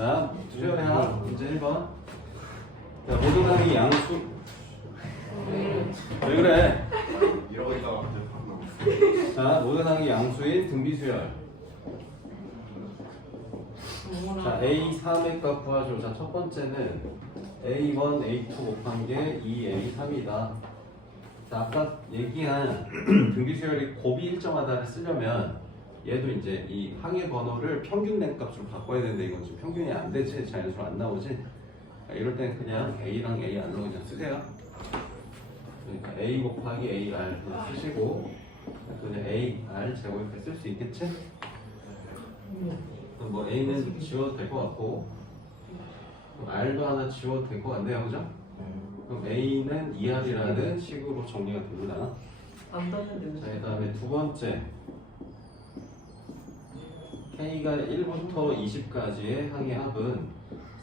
자, 수열의 합 문제 1번. 자, 모든 항이 양수. 왜 그래? 이러고 있다가 갑자기 확. 자, 모든 항이 양수인 등비수열. 자, A3의 값 구하죠. 자, 첫 번째는 A1, A2 곱한 게 2A3이다. 자, 아까 얘기한 등비수열이 곱이 일정하다를 쓰려면 얘도 이제 이 항의 번호를 평균 낸 값으로 바꿔야 되는데 이건 지금 평균이 안 되지 자연수로 안 나오지? 자, 이럴 때는 그냥 A랑 A 안 넣어 그냥 쓰세요. 그러니까 A 곱하기 AR 그냥 쓰시고 그냥 AR 제곱 이렇게 쓸 수 있겠지? 그럼 뭐 A는 지워도 될 것 같고 R도 하나 지워도 될 것 같네요. 그죠? 그럼 A는 2R이라는 식으로 정리가 됩니다. 안 자, 그 다음에 두 번째 K가 1부터 20까지의 항의 합은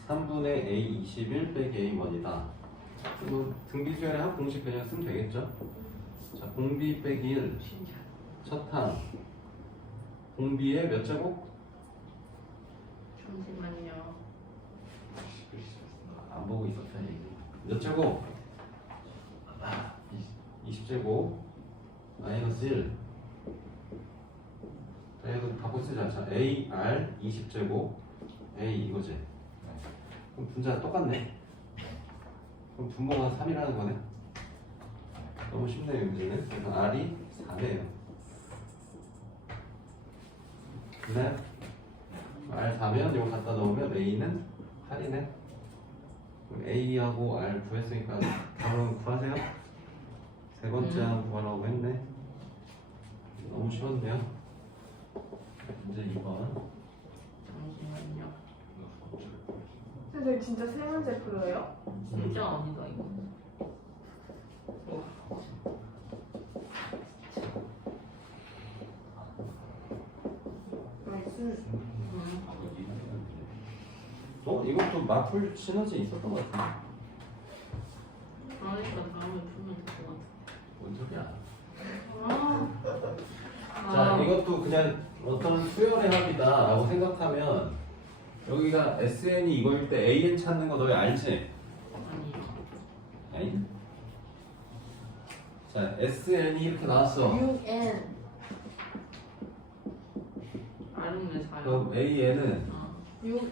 3분의 A21 빼기 A1이다 그리고 등비수열의 합 공식 그냥 쓰면 되겠죠? 자, 공비 빼기 1 첫항 공비의 몇 제곱? 잠시만요. 안 보고 있었다 몇 제곱? 20제곱 마이너스 1 자, 이거 바꿔 쓰자. 자, AR 20제곱. A 이거지 그럼 분자 똑같네. 그럼 분모가 3이라는 거네. 너무 쉽네요 문제는. 그래서 R이 4네요. 네. R 4면 이거 갖다 넣으면 A는 8이네. 그럼 A하고 R 구했으니까 바로 구하세요. 세 번째 한 구하라고 했네. 너무 쉬웠네요. 이제 2번. 잠시만요. 선생님 진짜 세 문제 풀어요? 진짜 아니다 이거. 나이스. 음. 어? 이것도 마플 시너지 있었던 것 같은데. 그러니까 다음에 풀면 될것 같아. 뭔 소리야? 아. 자, 아. 이것도 그냥 어떤 수열의 합이다라고 생각하면 여기가 SN이 이거일 때 AN 찾는 거 너희 알지? 아니. 아니? 자, SN이 이렇게 나왔어. UN. 아름네 사요. 그럼 AN은 어. UN.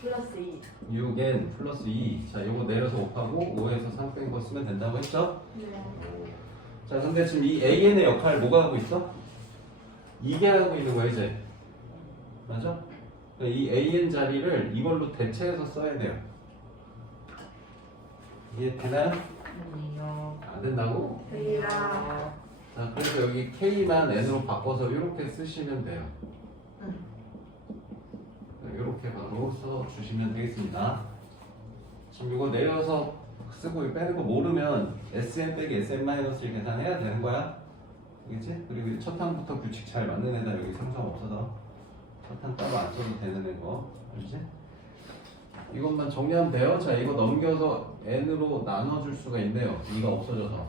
플러스 2. 6n 플러스 2. 자, 요거 내려서 5하고 5에서 3 뺀 거 쓰면 된다고 했죠? 네. 자, 근데 지금 이 AN의 역할 뭐가 하고 있어? 이게 하고 있는 거야, 이제. 맞아? 그러니까 이 AN 자리를 이걸로 대체해서 써야 돼요. 이게 되나요? 아니요. 안 된다고? 되리라. 자, 그래서 여기 K만 N으로 바꿔서 이렇게 쓰시면 돼요. 이렇게 바로 써 주시면 되겠습니다. 지금 이거 내려서 쓰고 빼는 거 모르면 SN 빼기 SN-1 계산해야 되는 거야. 알겠지? 그리고 첫 항부터 규칙 잘 맞는 애다 여기 상상 없어서 첫항 따로 안 써도 되는 애거 알지? 이것만 정리하면 돼요. 자, 이거 넘겨서 N으로 나눠줄 수가 있네요. 이가 없어져서.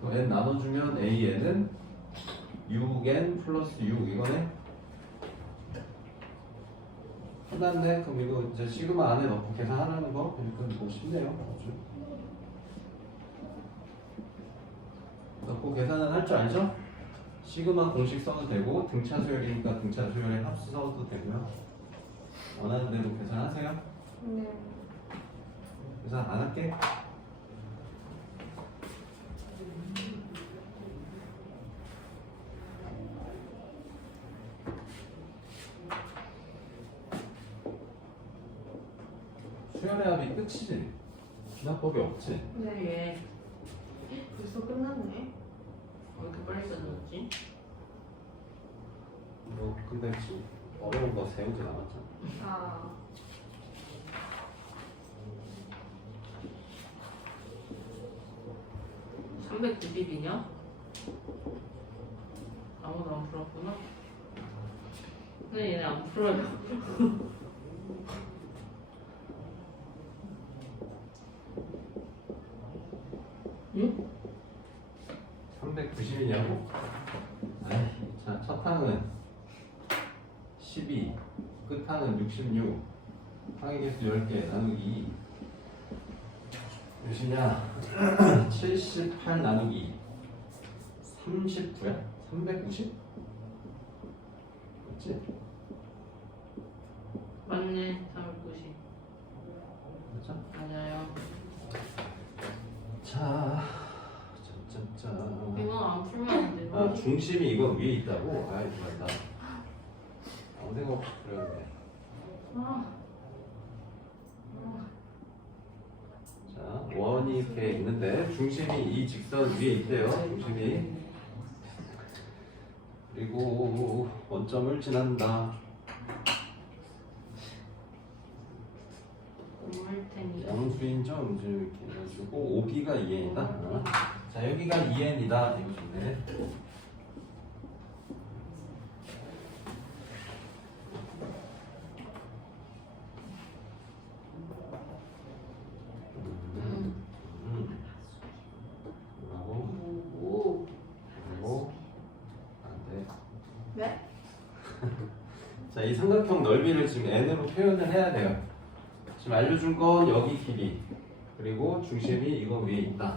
또 N 나눠주면 AN은 6N 플러스 6 이거네. 끝났네. 그럼 이거 이제 시그마 안에 넣고 계산하라는 거. 그러니까 뭐 쉽네요. 아주. 넣고 계산은 할줄 알죠? 시그마 공식 써도 되고 등차 수열이니까 등차 수열의 합수 써도 되고요. 원하는 대로 계산하세요. 네. 계산 안 할게. 수열의 합이 끝이지. 기납법이 없지. 네. 왜? 벌써 끝났네. 왜 이렇게 빨리 써졌지? 뭐 근데 지금 어려운 거세 문제 남았잖아. 아. 삼 390이냐? 아무도 안 풀었구나. 근데 얘네 안 풀어요. 4는 66 항의 개수 10개 나누기 2 몇이냐 78 나누기 39야? 390? 맞지? 맞네 390 맞아? 맞아요 자 짠짠짠 이건 안 풀면 안 돼. 아 중심이 이건 위에 있다고? 아이 맞다 아무 생각 없이 그래야 돼 자 원이 이렇게 있는데 중심이 이 직선 위에 있대요 중심이 그리고 원점을 지난다. 양수인 점 이렇게 해가지고 OB가 2n이다 어. 자 여기가 2n이다 이거 좋네 음. 음. 그리고 오. 그리고 안돼 네? 자, 이 삼각형 넓이를 지금 n으로 표현을 해야 돼요. 지금 알려준 건 여기 길이 그리고 중심이 이거 위에 있다.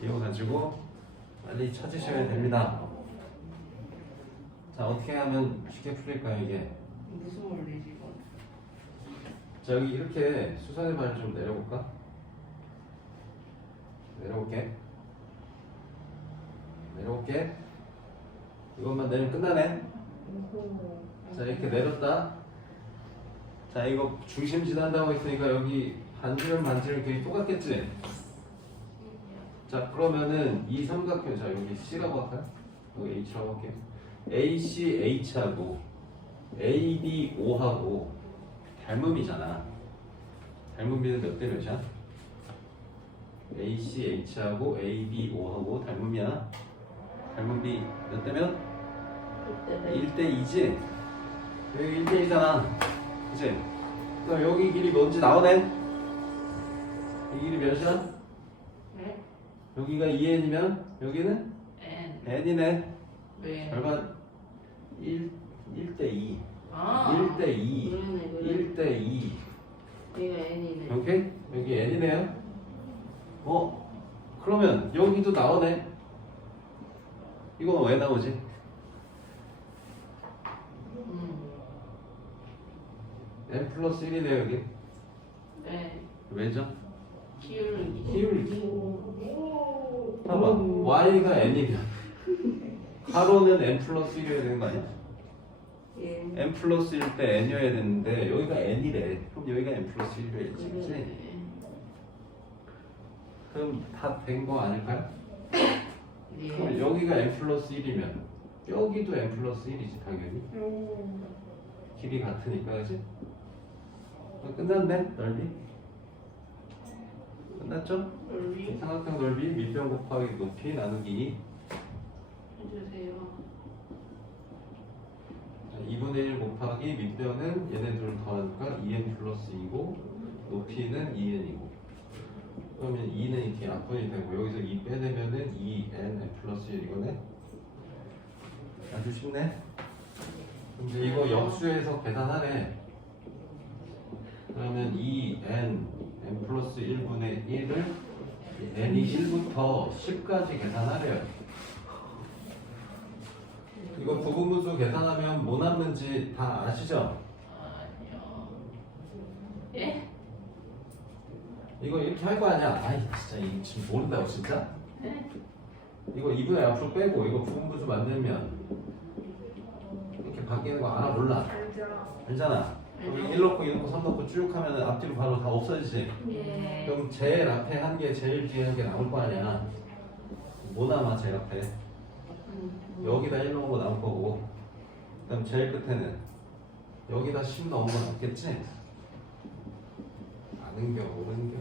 이거 가지고 빨리 찾으셔야 됩니다. 자, 어떻게 하면 쉽게 풀릴까요, 이게? 무슨 원리지? 자, 여기 이렇게 수선의 발을 좀 내려볼까? 내려올게. 내려올게. 이것만 내리면 끝나네. 오. 자 이렇게 내렸다 자 이거 중심 지난다고 했으니까 여기 반지름 반지름 길이 똑같겠지 자 그러면은 이 삼각형 자 여기 C라고 할까요? 여기 H라고 할게요 AC H하고 AD O하고 닮음이잖아 닮음비는 몇 대 몇이야? AC H하고 AD O하고 닮음이야 닮음비 몇 대면? 그때 1대 2지? 여기 1대 2잖아. 그치? 그럼 여기 길이 뭔지 나오네? 이 길이 몇이야? 네? 여기가 2n이면 여기는 N. n이네. 왜? 절반 1, 1대 2. 아. 1대 2. 그러네 그래. 1대 2. 얘가 N이네. 오케이? 여기 n이네요. 어? 그러면 여기도 나오네. 이건 왜 나오지? 음. N 플러스 1이네요, 여기. 네. 왜죠? 기울기. 기울기. 봐봐. y가 n이면 가로는 n 플러스 1이어야 되는 거 아니야? 예. n 플러스 1때 n이어야 되는데 여기가 n이래. 그럼 여기가 n 플러스 1이어야지. 그치? 네. 그럼 다 된 거 아닐까요? 그럼 예. 여기가 n 플러스 1이면 여기도 n 플러스 1이지 당연히. 오. 길이 같으니까 그지? 어, 끝났네 넓이. 끝났죠? 넓이 삼각형 넓이 밑변 곱하기 높이 나누기 해주세요. 2분의 1 곱하기 밑변은 얘네 둘 더하니까 2n 플러스 2고 높이는 2n이고 그러면 2는 이렇게 약분이 되고 여기서 2 빼내면은 2n 플러스 1 이거네 아주 쉽네 이제 이거 역수해서 계산하래 2n n 플러스 1분의 1을 n이 1부터 10까지 계산하래요 이거 부분분수 계산하면 뭐 남는지 다 아시죠? 아니요. 예? 이거 이렇게 할 거 아니야? 아이 진짜 이 지금 모른다고 진짜? 네? 이거 2분의 앞으로 빼고 이거 부분분수 만들면 이렇게 바뀌는 거 알아 몰라? 알죠. 알잖아? 여기 1 넣고 2 넣고 3 넣고 쭉 하면 앞뒤로 바로 다 없어지지? 예. 그럼 제일 앞에 한 개 제일 뒤에 한개 남을 거 아니야? 뭐 남아 제일 앞에? 음. 여기다 1 넣은 거 남을 거고 그다음 제일 끝에는 여기다 10 넣은 거 남겠지? 아는 겨 모르는겨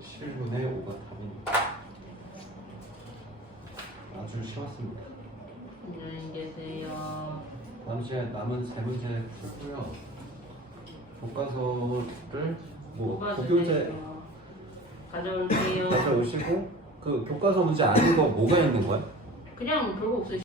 11분의 5가 답입니다 아주 쉬웠습니다 안녕히 계세요. 시간에 남은 세 문제 풀고요 교과서를 뭐 국교재 가져올게요. 가져오시고 그 교과서 문제 아닌 거 뭐가 있는 거야? 그냥 별거 없어요.